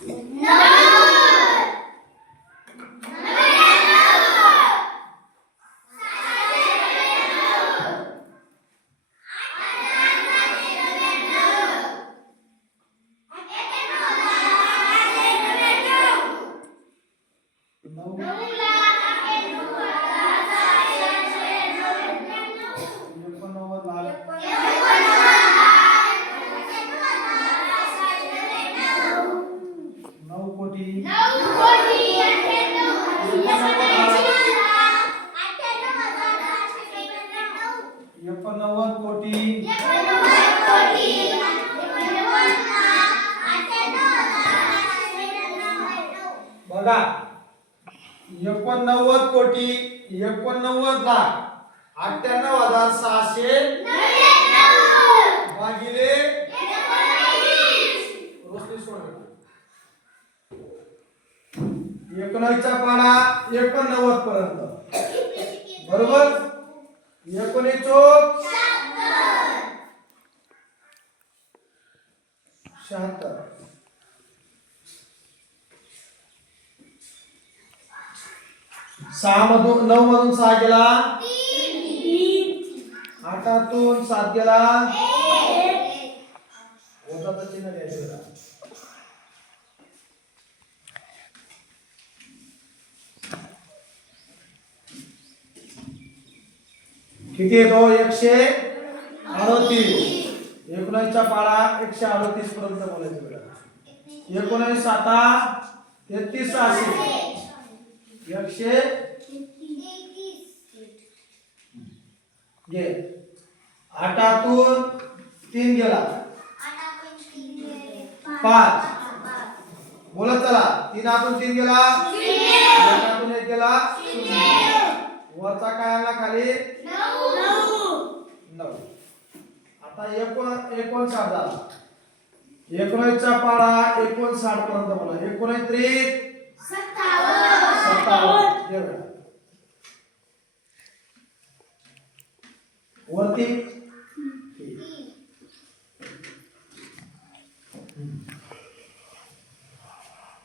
नऊ एकोणनव्वद कोटी एकोणनव्वद लाख अठ्ठ्याण्णव हजार सहाशे भागिले एकोणावीसचा पाडा एकोणनव्वद पर्यंत. बरोबर? एकोणीस चोक सहा मधून नऊ मधून सहा गेला आठातून सात गेला चिन्ह द्यायचं. किती येतो एकशे अडतीस. एकोणीसचा पाडा एकशे अडतीस पर्यंत बोलायचं एकोणीस साता तेहतीस सहाशे. एकशे घे आठातून तीन गेला. पाच. बोलत चला. तीन आतून तीन गेला. आठातून एक गेला. वरचा काय आला खाली? नऊ. आता एकोण एकोणसाठ झाला. एकोणीसचा पाडा एकोणसाठ पर्यंत बोला. एकोणीस त्रिक सत्तावन्न वरती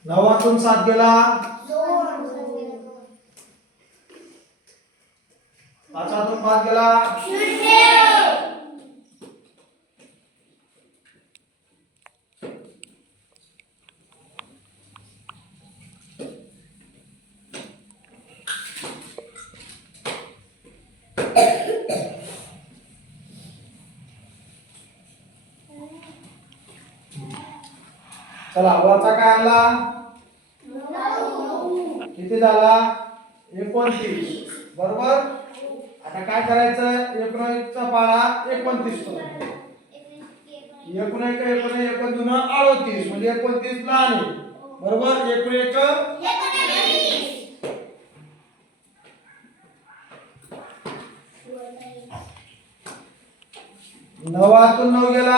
नवातून सात गेला. पाचातून पाच गेला. चला वरचा काय आणला? किती झाला? एकोणतीस. बरोबर? आता काय करायचं? एकोणीसचा पाळा एकोणतीस एकूण एक एकूण एकूण दोन अडोतीस. म्हणजे एकोणतीस लहान आहे बरोबर? एक नवातून नऊ गेला.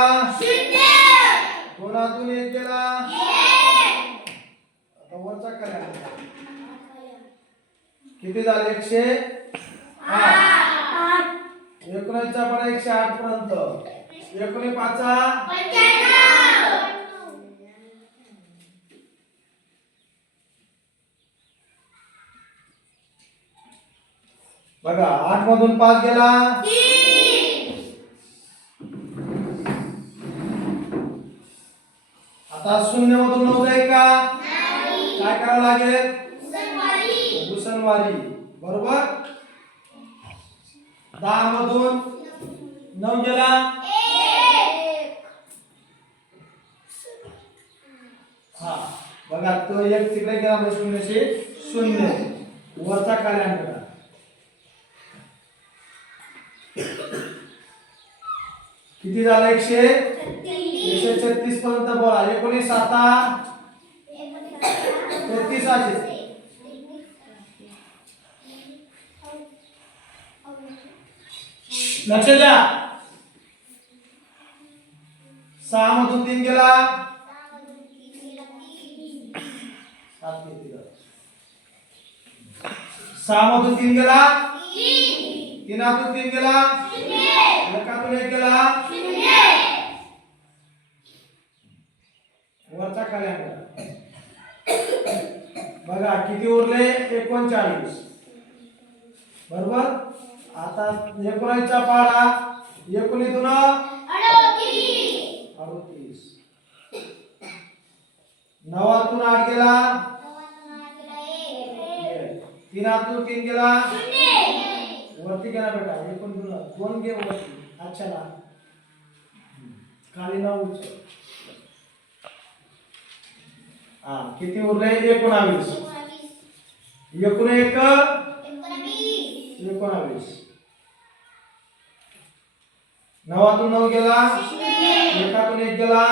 दोनातून एक. गेला आता वरचा करा. किती झाले? एकशे आठ. एकोणीसचा पण एकशे आठ पर्यंत. एकोणीस पाचा बघा आठ मधून पाच गेला. आता शून्य मधून नऊ जाईल का? काय करावं लागेल? भूषणवारी बरोबर? दहा मधून नऊ गेला? हा. बघा तो एक तिकडे गेला म्हणजे शून्यशे शून्य. वरचा कार्य आणला किती झाला एकशे? एकशे छत्तीस पर्यंत बोला. एकोणीस साता तेहतीस आहे लक्ष द्या. सहा मधून तीन गेला? सहा मधून तीन गेला तीनातून तीन गेला एकातून एक गेला वरचा खाली आणला बघा किती उरले? एकोणचाळीस. बरोबर? आता एकोणाचा पाडा. एकोणीतून अडतीस. नवातून आठ गेला तीनातून तीन गेला वरती गेला बेटा. एकूण दोन दोन गे वरती. अच्छा ना. खाली नऊ. हा किती उरले एकोणावीस. एकूण एक एकोणावीस. नवातून नऊ गेला? एकातून एक गेला?